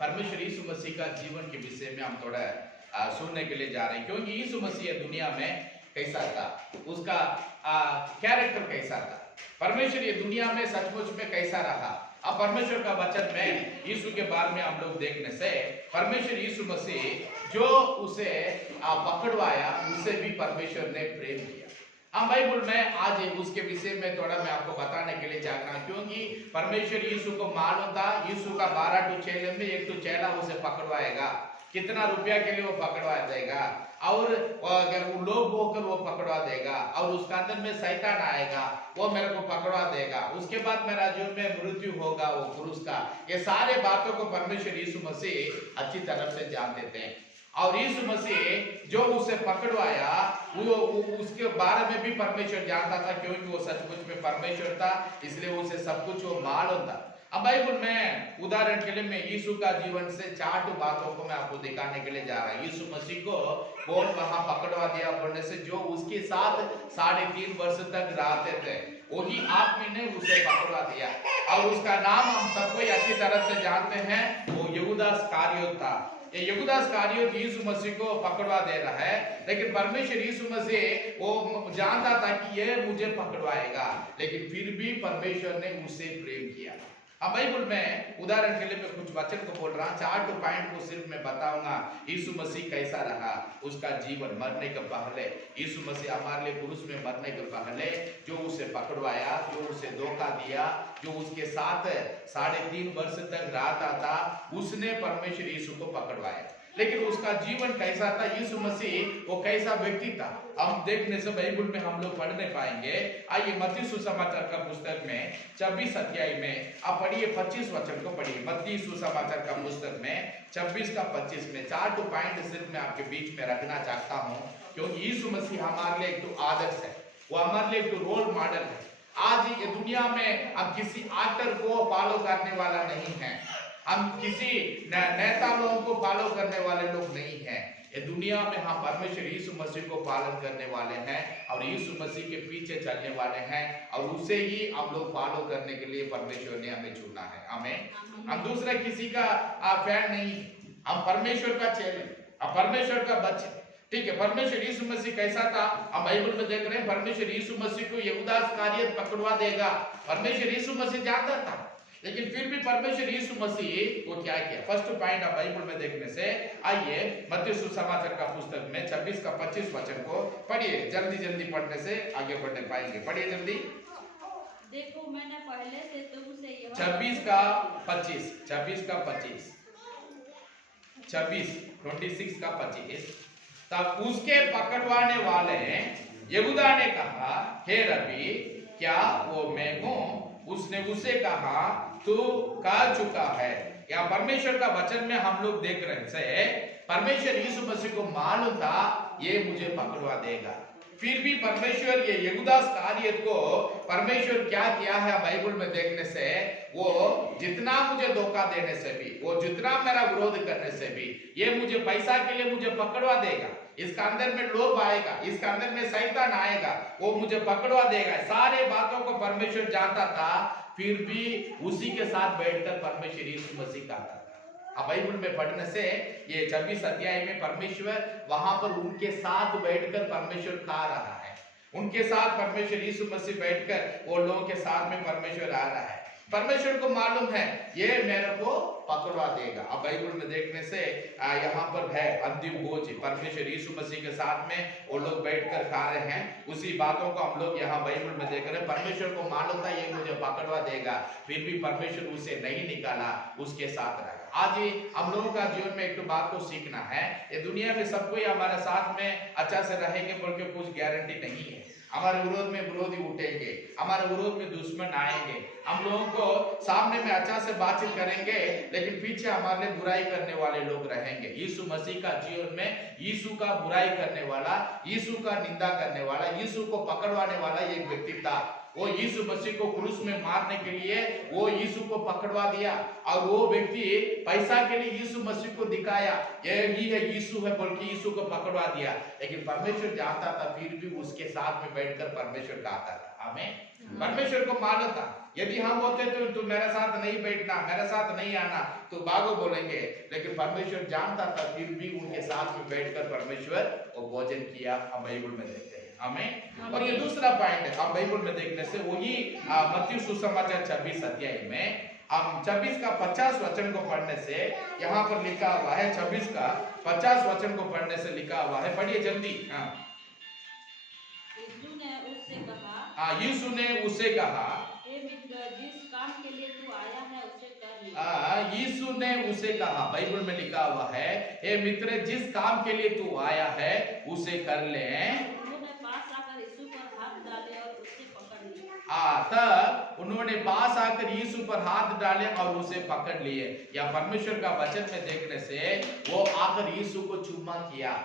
परमेश्वर यीशु मसीह का जीवन के विषय में हम थोड़ा सुनने के लिए जा रहे हैं, क्योंकि यीशु मसीह दुनिया में कैसा था, उसका कैरेक्टर कैसा था, परमेश्वर ये दुनिया में सचमुच में कैसा रहा। अब परमेश्वर का वचन में यीशु के बारे में हम लोग देखने से परमेश्वर यीशु मसीह जो उसे पकड़वाया, उससे भी परमेश्वर ने प्रेम किया। हम बाइबल में आज उसके विषय में थोड़ा मैं आपको बताने के लिए जा रहा हूं, क्योंकि परमेश्वर यीशु को मालूम था यीशु का 12 चेले में एक तो चेला उसे पकड़वाएगा, कितना रुपया के लिए वो पकड़वा देगा, और लोग होकर वो पकड़वा देगा, और उसका अंदर में शैतान आएगा, वो मेरे को पकड़वा देगा, उसके बाद मेरा जीवन में मृत्यु होगा वो क्रूस का। ये सारे बातों को परमेश्वर यीशु मसीह अच्छी तरह से जान देते हैं। और यीशु मसीह जो उसे पकड़वाया वो उसके बारे में भी परमेश्वर जानता था, क्योंकि वो सचमुच में परमेश्वर था, इसलिए उसे सब कुछ वो मालूम था। अब बाइबल में उदाहरण के लिए मैं यीशु का जीवन से 4 बातों को मैं आपको दिखाने के लिए जा रहा हूं। यीशु मसीह को कौन वहां पकड़वा दिया पड़ने से, जो उसके साथ 3.5 वर्ष तक रहते थे, वही आदमी ने उसे पकड़वा दिया, और उसका नाम हम सबको अच्छी तरह से जानते हैं, वो यहूदा इस्करियोत था। ये यहूदा इस्करियोत यीशु मसीह को पकड़वा दे रहा है, लेकिन परमेश्वर यीशु मसीह वो जानता था कि ये मुझे पकड़वाएगा, लेकिन फिर भी परमेश्वर ने उसे प्रेम किया। अब बाइबल में उदाहरण के लिए मैं कुछ वचन को बोल रहा हूं, 4 पॉइंट को सिर्फ मैं बताऊंगा। यीशु मसीह कैसा रहा, उसका जीवन मरने के पहले, यीशु मसीह हमारे लिए क्रूस में मरने के पहले जो उसे पकड़वाया, जो उसे धोखा दिया, जो उसके साथ 3.5 वर्ष तक रहता था, उसने परमेश्वर यीशु को पकड़वाया। लेकिन उसका जीवन कैसा था, यीशु मसीह वो कैसा व्यक्ति था, हम देखने से बाइबल में हम लोग पढ़ने पाएंगे। आइए मत्ती सुसमाचार का पुस्तक में 24 अध्याय में आप पढ़िए, 25 वचन को पढ़िए। मत्ती सुसमाचार का पुस्तक में 24 का 25 में 4 पॉइंट सिर्फ मैं आपके बीच में रखना चाहता हूँ, क्योंकि यीशु मसीह हमारे लिए एक तो आदर्श है, वो हमारे लिए एक तो रोल मॉडल है। आज ये दुनिया में अब किसी एक्टर को फॉलो करने वाला नहीं है, हम किसी नेता लोगों को फॉलो करने वाले लोग नहीं हैं। ये दुनिया में हम परमेश्वर यीशु मसीह को पालन करने वाले हैं, और यीशु मसीह के पीछे चलने वाले हैं, और उसे ही हम लोग फॉलो करने के लिए परमेश्वर ने हमें चुना है। आमीन। हम दूसरा किसी का फैन नहीं, हम परमेश्वर का चेले, हम परमेश्वर का बच्चे। ठीक है, परमेश्वर यीशु मसीह कैसा था, हम बाइबल में देख रहे हैं। परमेश्वर यीशु मसीह को यहूदा इस्करियोत पकड़वा देगा, परमेश्वर यीशु मसीह जानता था, लेकिन फिर भी परमेश्वर यीशु मसीह को क्या किया। फर्स्ट पॉइंट आप बाइबल में देखने से, आइए मत्ती सुसमाचार का पुस्तक में 26 का 25 वचन को पढ़िए। जल्दी जल्दी पढ़ने से आगे बढ़ने पाएंगे, पढ़िए जल्दी। देखो मैंने पहले से तुमसे 26 का 25, 26 का 25, 26 का 25। तब उसके पकड़वाने वाले यहूदा ने कहा, हे रबी, क्या वो मैं हूं? उसने उसे कहा, तू कह चुका है। या परमेश्वर का वचन में हम लोग देख रहे से परमेश्वर यीशु मसीह को मालूम था ये मुझे पकड़वा देगा, फिर भी परमेश्वर ये यहूदा इस्करियोत को परमेश्वर क्या किया है बाइबल में देखने से, वो जितना मुझे धोखा देने से भी, वो जितना मेरा विरोध करने से भी, ये मुझे पैसा के लिए मुझे पकड़वा देगा, इसका अंदर में लोभ आएगा, इसका अंदर में शैतान आएगा, वो मुझे पकड़वा देगा। सारे बातों को परमेश्वर जानता था, फिर भी उसी के साथ बैठकर परमेश्वर यीशु मसीह खाता था। अब बाइबल में पढ़ने से ये 26 अध्याय में परमेश्वर वहां पर उनके साथ बैठकर परमेश्वर खा रहा है, उनके साथ परमेश्वर यीशु मसीह बैठकर वो लोगों के साथ में परमेश्वर आ रहा है। परमेश्वर को मालूम है ये मेरे को पकड़वा देगा। अब बाइबल में देखने से यहाँ पर है अंतिम भोज, परमेश्वर यीशु मसीह के साथ में वो लोग बैठकर खा रहे हैं। उसी बातों को हम लोग यहाँ बाइबल में देख रहे हैं। परमेश्वर को मालूम था ये मुझे पकड़वा देगा, फिर भी परमेश्वर उसे नहीं निकाला, उसके साथ रहा। आज ही हम लोगों का जीवन में एक तो बात को सीखना है, ये दुनिया में सब कोई हमारे साथ में अच्छा से रहेंगे बोल के कुछ गारंटी नहीं है। हमारे विरोध में विरोधी उठेंगे, हमारे विरोध में दुश्मन आएंगे, हम लोगों को सामने में अच्छा से बातचीत करेंगे, लेकिन पीछे हमारे लिए बुराई करने वाले लोग रहेंगे। यीशु मसीह का जीवन में यीशु का बुराई करने वाला, यीशु का निंदा करने वाला, यीशु को पकड़वाने वाला एक व्यक्ति था। वो यीशु मसीह को क्रूस में मारने के लिए वो यीशु को पकड़वा दिया, और वो व्यक्ति पैसा के लिए यीशु मसीह को दिखाया यही है यीशु है बोल के यीशु को पकड़वा दिया। लेकिन परमेश्वर जानता था, फिर भी उसके साथ में बैठकर परमेश्वर कहता था। हमें परमेश्वर को मालूम था, यदि हम बोलते तो तू मेरे साथ नहीं बैठना, मेरे साथ नहीं आना, तो भागो बोलेंगे, लेकिन परमेश्वर जानता था, फिर भी उनके साथ में बैठकर परमेश्वर वो भोजन किया। हम बाइबल में देखते हैं, हमें। और ये दूसरा पॉइंट है, हम बाइबल में देखने से वही मत्ती सुसमाचार 26 अध्याय में हम 26 का 50 वचन को पढ़ने से यहाँ पर लिखा हुआ है, 26 का 50 वचन को पढ़ने से लिखा हुआ है, पढ़िए जल्दी। यीशु ने उससे कहा, यीशु ने उसे कहा, हे मित्र, जिस काम के लिए तू आया है उसे कर ले। यीशु ने उसे कहा, बाइबल में लिखा हुआ है, हे मित्र, जिस काम के लिए तू आया है उसे कर ले। उन्होंने पास आकर यीशु पर हाथ डाले और उसे पकड़ लिया। तब उन्होंने पास आकर यीशु पर हाथ डाले और उसे पकड़ लिए। या परमेश्वर का वचन में देखने से वो आकर यीशु को चुम्मा किया,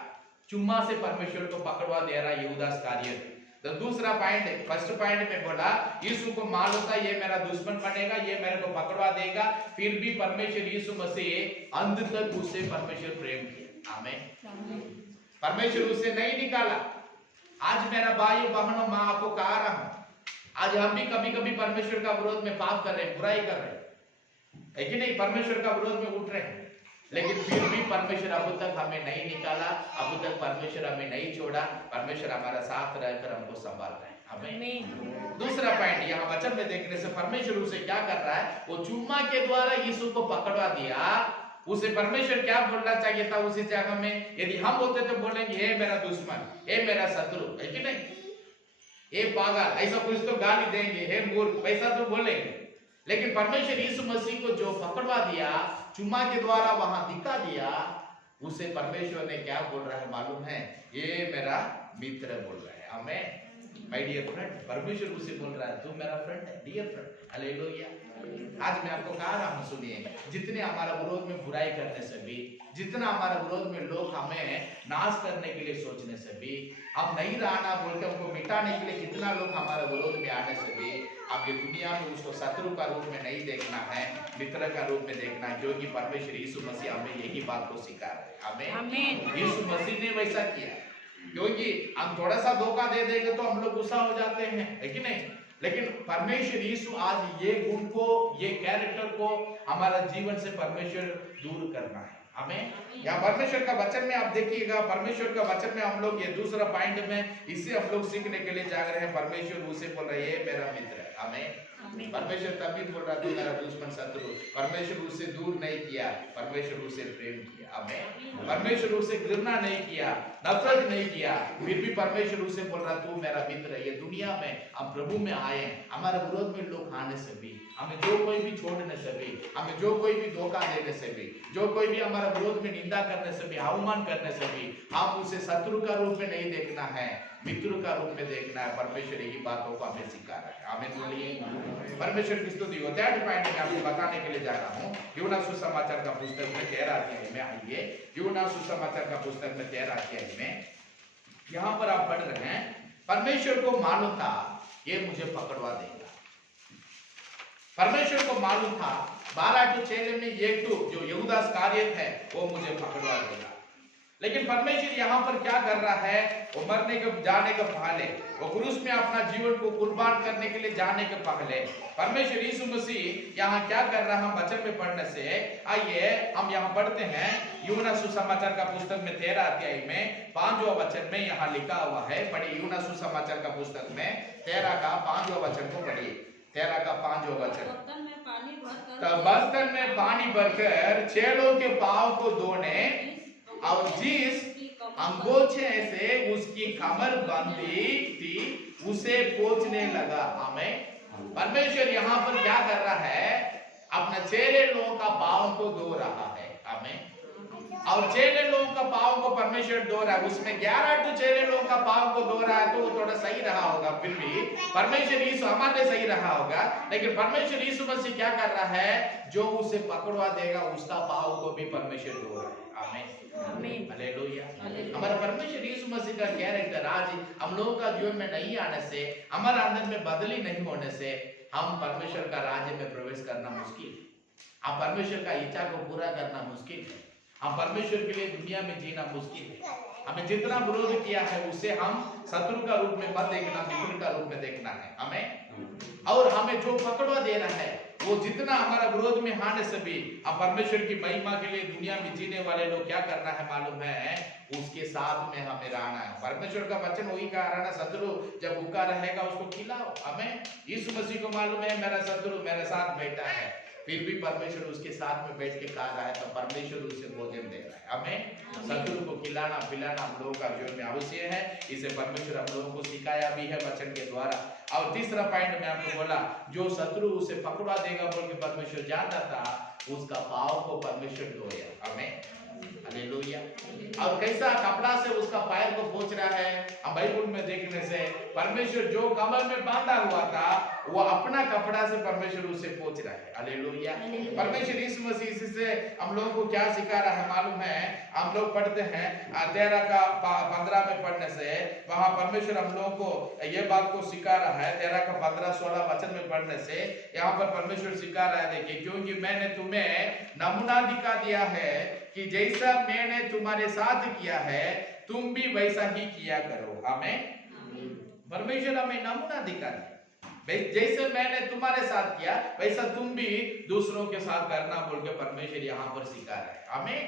चुम्मा से परमेश्वर को पकड़वा दे रहा यहूदा इस्करियोती। तो दूसरा पॉइंट, फर्स्ट पॉइंट में बोला यीशु को मालूम था ये मेरा दुश्मन बनेगा, ये मेरे को पकड़वा देगा, फिर भी परमेश्वर यीशु मसीह अंत तक उसे परमेश्वर प्रेम किया। आमीन। परमेश्वर उसे नहीं निकाला। आज मेरा भाई बहनों, मां आपको कह रहा हूं, आज हम भी कभी कभी परमेश्वर का विरोध में पाप कर रहे हैं, बुराई कर रहे हैं, है कि नहीं? परमेश्वर का विरोध में उठ रहे हैं, लेकिन फिर भी परमेश्वर अब तक हमें नहीं निकाला, अब तक परमेश्वर हमें नहीं छोड़ा, परमेश्वर हमारा साथ रहकर हमको संभाल रहे हैं। हमें दूसरा पॉइंट यहाँ वचन में देखने से परमेश्वर उसे क्या कर रहा है, वो चुम्मा के द्वारा यीशु को पकड़वा दिया। उसे परमेश्वर क्या बोलना चाहिए था उसी जगह में? यदि हम बोलते तो बोलेंगे हे मेरा दुश्मन, हे मेरा शत्रु, है कि नहीं? हे पागल, ऐसा कुछ तो गाली देंगे, हे मूर्ख, वैसा तो बोलेंगे। लेकिन परमेश्वर यीशु मसीह को जो पकड़वा दिया, चुम्मा के द्वारा वहां दिखा दिया, उसे परमेश्वर ने क्या बोल रहा है मालूम है? ये मेरा मित्र बोल रहा है। हमें माय डियर फ्रेंड, परमेश्वर उसे बोल रहा है तू मेरा फ्रेंड है, डियर फ्रेंड। हालेलुया। आज मैं आपको कह रहा हूं, सुनिए, जितने हमारा विरोध में बुराई करने से भी, जितना हमारा विरोध में लोग हमें नाश करने के लिए सोचने से भी, हम नहीं रहना बोलकर हमको मिटाने के लिए कितना लोग हमारे विरोध में आने से भी, अब ये दुनिया में उसको शत्रु का रूप में नहीं देखना है, मित्र का रूप में देखना है, क्योंकि परमेश्वर यीशु मसीह हमें यही बात को सिखा रहे हैं। हमें यीशु मसीह ने वैसा किया, क्योंकि हम थोड़ा सा धोखा दे देंगे तो हम लोग गुस्सा हो जाते हैं, है कि नहीं? लेकिन परमेश्वर यीशु आज ये गुण को, ये कैरेक्टर को हमारा जीवन से परमेश्वर दूर करना है। हमें यहाँ परमेश्वर का वचन में आप देखिएगा, परमेश्वर का वचन में हम लोग ये दूसरा पॉइंट में इसे हम लोग सीखने के लिए जा रहे हैं। परमेश्वर उसे बोल रहे हैं मेरा मित्र है। हमें परमेश्वर तभी बोल रहा था मेरा दुश्मन शत्रु। परमेश्वर उसे दूर नहीं किया, परमेश्वर उसे प्रेम किया। हमें परमेश्वर उसे घृणा नहीं किया, नफरत नहीं किया, फिर भी परमेश्वर उसे बोल रहा तू मेरा मित्र है। ये दुनिया में हम प्रभु में आए, हमारे विरोध में लोग आने से भी, हमें जो कोई भी छोड़ने से भी, हमें जो कोई भी धोखा देने से भी, जो कोई भी हमारा विरोध में निंदा करने से भी, अवमान करने से भी, हम उसे शत्रु का रूप में नहीं देखना है, मित्र का रूप में देखना है। परमेश्वर यही बातों को हमें सिखा रहा है। आमीन बोलिए। परमेश्वर की स्तुति हो। थर्ड पॉइंट में आपको बताने के लिए जा रहा हूँ, यूहन्ना सुसमाचार का पुस्तक में 13 अध्याय में आइए। यूहन्ना सुसमाचार का पुस्तक में 13 अध्याय में यहाँ पर आप पढ़ रहे हैं, परमेश्वर को मालूम था ये मुझे पकड़वा देगा। परमेश्वर को मालूम था 12 चेले में एक जो यहूदा इस्करियोती है वो मुझे पकड़वा देगा। लेकिन परमेश्वर यहाँ पर क्या कर रहा है? वो मरने के जाने के पहले, वो क्रूस में अपना जीवन को कुर्बान करने के लिए जाने के पहले, परमेश्वर यीशु मसीह यहाँ क्या कर रहा है? हम वचन में पढ़ने से आइए हम यहाँ पढ़ते हैं। यूहन्ना सुसमाचार का पुस्तक में 13 अध्याय में 5वां वचन में यहाँ लिखा हुआ है। पढ़िए यूहन्ना सुसमाचार का पुस्तक में 13 का 5वां वचन को पढ़िए। 13 का 5वां वचन। तब बर्तन में पानी भरकर चेलों के पांव को धोने और जिस अंगोछे से उसकी कमर बंधी थी उसे पोंछने लगा। हमें परमेश्वर यहाँ पर क्या कर रहा है? अपने चेले लोगों का पांव को धो रहा है। हमें और चेले लोगों का पांव को परमेश्वर धो रहा है। उसमें 11 चेले लोगों का पांव को धो रहा है तो थोड़ा सही रहा होगा, फिर भी परमेश्वर यीशु हमारे सही रहा होगा। लेकिन परमेश्वर यीशु मसीह क्या कर रहा है? जो उसे पकड़वा देगा उसका पांव को भी परमेश्वर धो रहा है। आमीन हालेलुया। हमारा परमेश्वर यीशु मसीह का कैरेक्टर आज हम लोगों का जीवन में नहीं आने से, हमारा अंदर में बदली नहीं होने से, हम परमेश्वर का राज्य में प्रवेश करना मुश्किल है। हम परमेश्वर का इच्छा को पूरा करना मुश्किल है। हम परमेश्वर के लिए दुनिया में जीना मुश्किल है। हमें जितना विरोध किया है उसे हम शत्रु का रूप में मत देखना, मित्र का रूप में देखना है। हमें और हमें जो पकड़वा देना है वो जितना हमारा विरोध में हाने से भी अब परमेश्वर की महिमा के लिए दुनिया में जीने वाले लोग क्या करना है मालूम है, उसके साथ में हमें रहना है। परमेश्वर का वचन वही कह रहा है, शत्रु जब भूखा रहेगा उसको खिलाओ। हमें यीशु मसीह को मालूम है मेरा शत्रु मेरे साथ बैठा है, फिर भी परमेश्वर उसके साथ में बैठ के खा रहा है, तो परमेश्वर उसे भोजन दे रहा है। हमें शत्रु को खिलाना पिलाना हम लोगों का जीवन में अवश्य है। इसे परमेश्वर हम लोगों को सिखाया भी है वचन के द्वारा। और तीसरा पॉइंट में आपको बोला, जो शत्रु उसे पकड़ा देगा बोल के परमेश्वर जानता था, उसका पाव को परमेश्वर धोया। हमें हालेलुया। और कैसा कपड़ा से उसका पैर को पोंछ रहा है। हम बाइबल में देखने से परमेश्वर जो कमर में बांधा हुआ था वो अपना कपड़ा से परमेश्वर उसे पोंछ रहा है। हालेलुया। परमेश्वर यीशु मसीह से हम लोगों को क्या सिखा रहा है मालूम है, हम लोग पढ़ते हैं 13 का 15 में पढ़ने से वहां परमेश्वर हम लोगों को ये बात को सिखा रहा है। 13 का 15-16 वचन में पढ़ने से यहाँ पर परमेश्वर सिखा रहा है, देखिए, क्योंकि मैंने तुम्हें नमूना दिखा दिया है कि जैसा मैंने तुम्हारे साथ किया है तुम भी वैसा ही किया करो। हमें परमेश्वर हमें नमूना दिखा दिया, जैसे मैंने तुम्हारे साथ किया वैसा तुम भी दूसरों के साथ करना बोल के परमेश्वर यहाँ पर सिखा रहा है। हमें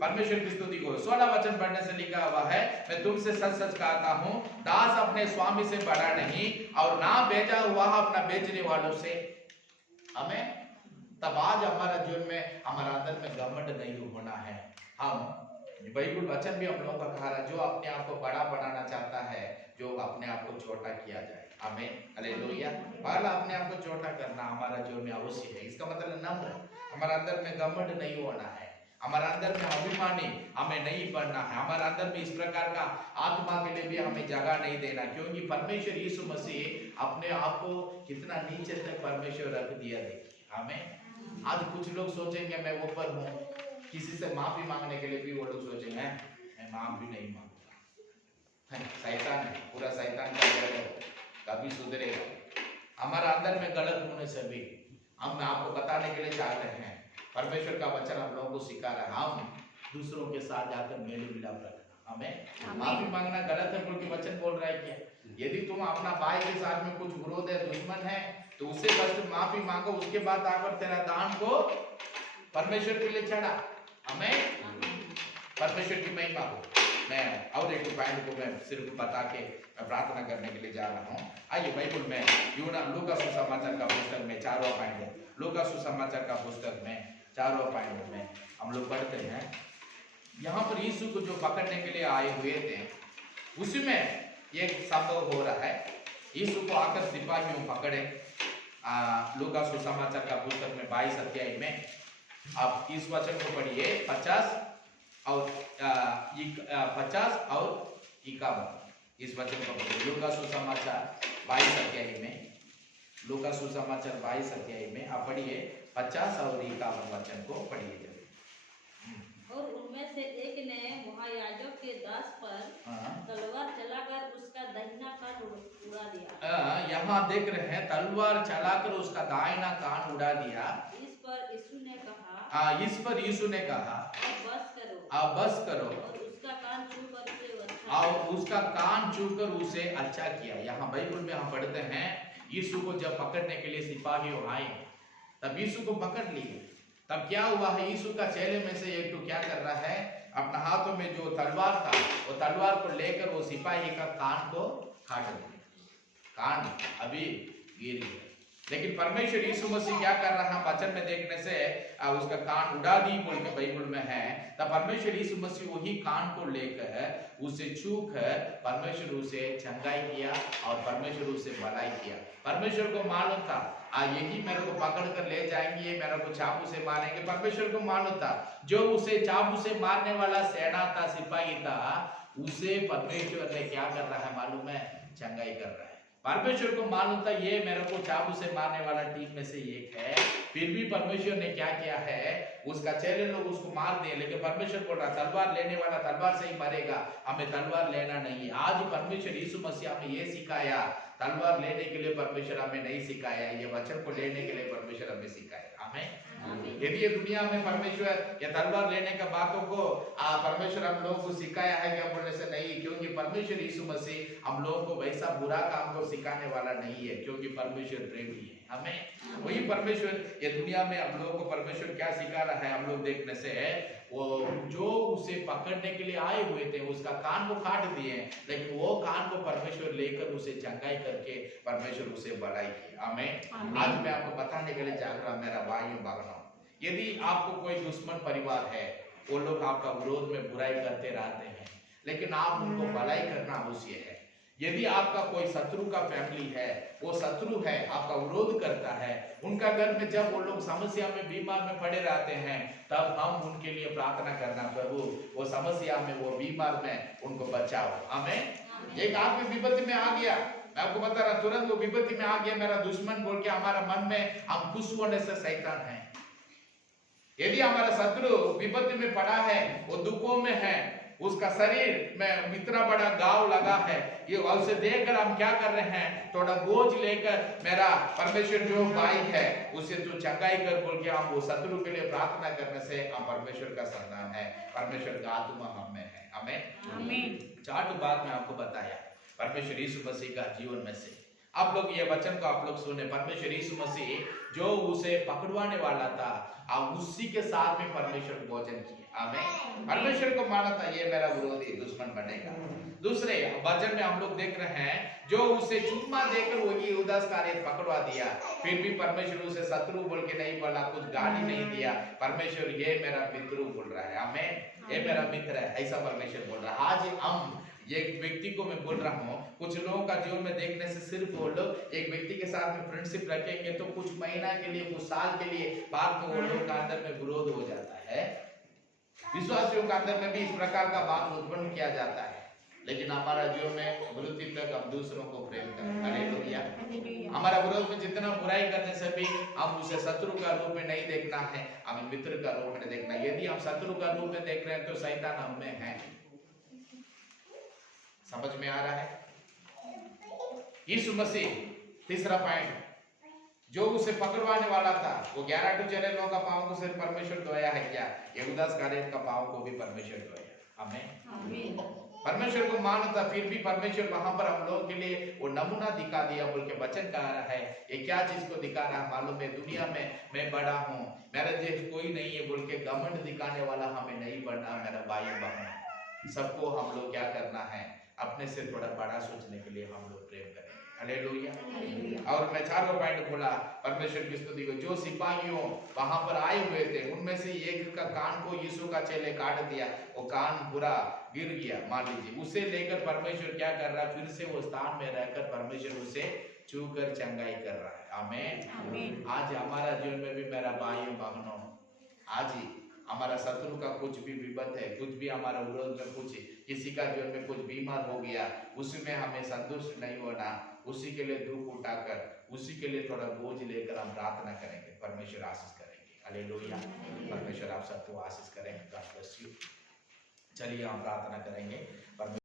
परमेश्वर की स्तुति को 16 वचन पढ़ने से लिखा हुआ है, मैं तुमसे सच सच कहता हूँ, दास अपने स्वामी से बड़ा नहीं और ना भेजा हुआ अपना बेचने वालों से। हमें तब आज हमारा जीवन में हमारा अंदर में घमंड नहीं होना है। हम बाइबल वचन भी हम लोगों का कहा है, जो अपने आप को बड़ा बनाना चाहता है, जो अपने आप को छोटा किया जाए। आमीन हालेलुया। पहला अपने आप को छोटा करना हमारा जीवन में अवश्य है। इसका मतलब नम्र, हमारा अंदर में घमंड नहीं होना है, हमारा अंदर में अभिमानी हमें नहीं बनना है, हमारा अंदर में इस प्रकार का आत्मा के लिए भी हमें जगह नहीं देना, क्योंकि परमेश्वर यीशु मसीह अपने आप को कितना नीचे तक परमेश्वर रख दिया। देखिए हमें आज कुछ लोग सोचेंगे मैं ऊपर हूँ, किसी से माफी मांगने के लिए भी वो लोग सोचेंगे मैं माफी नहीं मांगूंगा। शैतान है, पूरा शैतान का घर है, कभी सुधरेगा। हमारा अंदर में गलत होने से भी हम आपको बताने के लिए चाह रहे हैं, परमेश्वर का वचन हम लोगों को सिखा रहा है, हम दूसरों के साथ जाकर मेल मिलाप रखना। हमें माफी मांगना गलत है क्योंकि वचन बोल रहा है क्या, यदि तुम अपना भाई के साथ में कुछ विरोध है, दुश्मन है, तो उससे बस माफी मांगो, उसके बाद आकर तेरा दान को परमेश्वर के लिए चढ़ा। हमें परमेश्वर की महिमा हो। मैं और एक पॉइंट को मैं सिर्फ बता के प्रार्थना करने के लिए जा रहा हूँ। आइए बाइबल में लूका सुसमाचार का पुस्तक में 4वां पॉइंट है, लूका सुसमाचार का पुस्तक में 4वां पॉइंट में हम लोग पढ़ते हैं, यहाँ पर यीशु को जो पकड़ने के लिए आए हुए थे उसमें एक संभव हो रहा है। यीशु को आकर सिपाहियों पकड़े। लूका सुसमाचार का पुस्तक में 22 अध्याय में आप इस वचन को पढ़िए, 50 और 51 इस वचन को पढ़िए। लूका सुसमाचार 22 अध्याय में, लूका सुसमाचार 22 अध्याय में आप पढ़िए 50 और 51 वचन को पढ़िए। और उनमें से एक ने महायाजक के दास पर तलवार चलाकर उसका दाहिना कान उड़ा दिया। यहाँ देख रहे हैं, तलवार चलाकर उसका दाहिना कान उड़ा दिया। इस पर यीशु ने कहा, इस पर यीशु ने कहा, अब बस करो, और उसका कान छूकर उसे अच्छा किया। यहाँ बाइबल में हम पढ़ते हैं, यीशु को जब पकड़ने के लिए सिपाही आए तब यीशु को पकड़ लिए। तब क्या हुआ है, यीशु का चेले में से एक तो क्या कर रहा है, अपना हाथों में जो तलवार था वो तलवार को लेकर वो सिपाही का कान को काट दिया। कान अभी गिर गया, लेकिन परमेश्वर यीशु मसीह क्या कर रहा है, वचन में देखने से उसका कान उड़ा दी बोल के बाइबल में है। तब परमेश्वर यीशु मसीह वही कान को लेकर उसे छूकर परमेश्वर उसे चंगाई किया और परमेश्वर उसे भलाई किया। परमेश्वर को मालूम था यही मेरे को पकड़ कर ले जाएंगे, ये मेरे को चाकू से मारेंगे। परमेश्वर को मालूम था जो उसे चाकू से मारने वाला सेना था, सिपाही था, उसे परमेश्वर ने क्या कर रहा है मालूम है, चंगाई कर रहा है। परमेश्वर को मालूम था ये मेरे को चाकू से मारने वाला टीम में से एक है, फिर भी परमेश्वर ने क्या किया है, उसका चेले लोग उसको मार दिए। लेकिन परमेश्वर बोल रहा तलवार लेने वाला तलवार से ही मरेगा, हमें तलवार लेना नहीं है। आज परमेश्वर यीशु मसीह हमें ये सिखाया, तलवार लेने के लिए परमेश्वर हमें नहीं सिखाया, ये वचन को लेने के लिए परमेश्वर हमें सिखाया। हमें यदि ये दुनिया में परमेश्वर ये तलवार लेने का बातों को परमेश्वर हम लोगों को सिखाया है क्या बोलने से नहीं, क्योंकि परमेश्वर यीशु मसीह हम लोगों को वैसा बुरा काम को सिखाने वाला नहीं है, क्योंकि परमेश्वर प्रेमी है। हमें वही परमेश्वर ये दुनिया में हम लोगों को परमेश्वर क्या सिखा रहा है हम लोग देखने से है, वो जो उसे पकड़ने के लिए आए हुए थे उसका कान को काट दिए, लेकिन वो कान को परमेश्वर लेकर उसे चंगाई करके परमेश्वर उसे बढ़ाई की। आमीन। आज मैं आपको बताने के लिए चाह रहा हूं मेरा भाइयों बहनों, यदि आपको कोई दुश्मन परिवार है, वो लोग आपका विरोध में बुराई करते रहते हैं, लेकिन आप उनको भलाई करना आवश्यक है। यदि आपका कोई शत्रु का फैमिली है, वो शत्रु है, आपका विरोध करता है, उनका घर में जब वो लोग समस्या में बीमार में पड़े रहते हैं, तब हम उनके लिए प्रार्थना करना, प्रभु वो समस्या में वो बीमार में उनको बचाओ। आमीन। एक आदमी विपत्ति में आ गया, मैं आपको बता रहा तुरंत वो विपत्ति में आ गया, मेरा दुश्मन बोल के हमारा मन में हम खुश होने से शैतान है। यदि हमारा शत्रु विपत्ति में पड़ा है, वो दुखों में है, उसका शरीर में इतना बड़ा घाव लगा है, ये उसे देखकर हम क्या कर रहे हैं, थोड़ा बोझ लेकर मेरा परमेश्वर जो भाई है उसे तू चंगाई कर बोल के हम वो शत्रु के लिए प्रार्थना करने से हम परमेश्वर का संतान है, परमेश्वर का आत्मा हम में है। आमीन। चार बात मैं आपको बताया परमेश्वर यीशु मसीह का जीवन में से, आप लोग ये वचन को आप लोग सुने, परमेश्वर यीशु मसीह जो उसे पकड़वाने वाला था, अब उसी के साथ में परमेश्वर भोजन किया। आमीन। परमेश्वर को माना था ये मेरा विरोधी दुश्मन बनेगा। दूसरे वचन में हम लोग देख रहे हैं, जो उसे चुम्मा देकर वही उदास कार्य पकड़वा दिया, फिर भी परमेश्वर उसे शत्रु बोल के नहीं बोला, कुछ गाली नहीं दिया, परमेश्वर ये मेरा मित्र बोल रहा है। आमीन। ये मेरा मित्र है, ऐसा परमेश्वर बोल रहा है। आज हम एक व्यक्ति को मैं बोल रहा हूँ, कुछ लोगों का जीवन में देखने से सिर्फ वो लोग एक व्यक्ति के साथ में फ्रेंडशिप रखेंगे तो कुछ महीना के लिए, कुछ साल के लिए, बाद में वो लोगों का अंदर में विरोध हो जाता है। विश्वासियों का अंदर में भी इस प्रकार का बात उत्पन्न किया जाता है, लेकिन हमारा जीवन में मृत्यु तक हम दूसरों को प्रेम करें। हालेलुया। हमारा विरोध में जितना बुराई करने से भी हम उसे शत्रु का रूप में नहीं देखना है, हमें मित्र का रूप में देखना है। यदि हम शत्रु का रूप में देख रहे हैं तो शैतान हम में है। समझ में आ रहा है? यीशु मसीह, तीसरा पॉइंट, जो उसे पकड़वाने वाला था, वो 11 चैनलों का पांव को सिर्फ परमेश्वर धोया है क्या? यहूदा इस्करियोत का पांव को भी परमेश्वर धोया। आमीन। परमेश्वर को माना था, फिर भी परमेश्वर वहां पर हम लोगों के लिए वो नमूना दिखा दिया बोल के वचन कह रहा है। ये क्या चीज को दिखा रहा है मालूम है? दुनिया में मैं बड़ा हूँ, मेरा जैसा कोई नहीं है बोल के घमंड दिखाने वाला हमें नहीं बनना। मेरा भाई बहन, सबको हम लोग क्या करना है, अपने से थोड़ा बड़ा सोचने के लिए हम लोग प्रेम करें। हालेलुया। और मैं 4 पॉइंट बोला परमेश्वर की स्तुति को, जो सिपाहियों वहां पर आए हुए थे उनमें से एक का कान को यीशु का चेले काट दिया, वो कान पूरा गिर गया मान लीजिए। उसे लेकर परमेश्वर क्या कर रहा है, फिर से वो स्थान में रहकर परमेश्वर उसे छूकर चंगाई कर रहा है। आमीन। आज हमारा जीवन में भी मेरा भाइयों बहनों, आज ही हमारा शत्रु का कुछ भी विपद है, कुछ भी हमारा विरोध में कुछ किसी का जीवन में कुछ बीमार हो गया, उसमें हमें संतुष्ट नहीं होना, उसी के लिए दुख उठाकर, उसी के लिए थोड़ा बोझ लेकर हम प्रार्थना करेंगे, परमेश्वर आशीष करेंगे। हालेलुया। परमेश्वर आप सबको आशीष करेंगे। God bless you. चलिए हम प्रार्थना करेंगे। परमेश्वर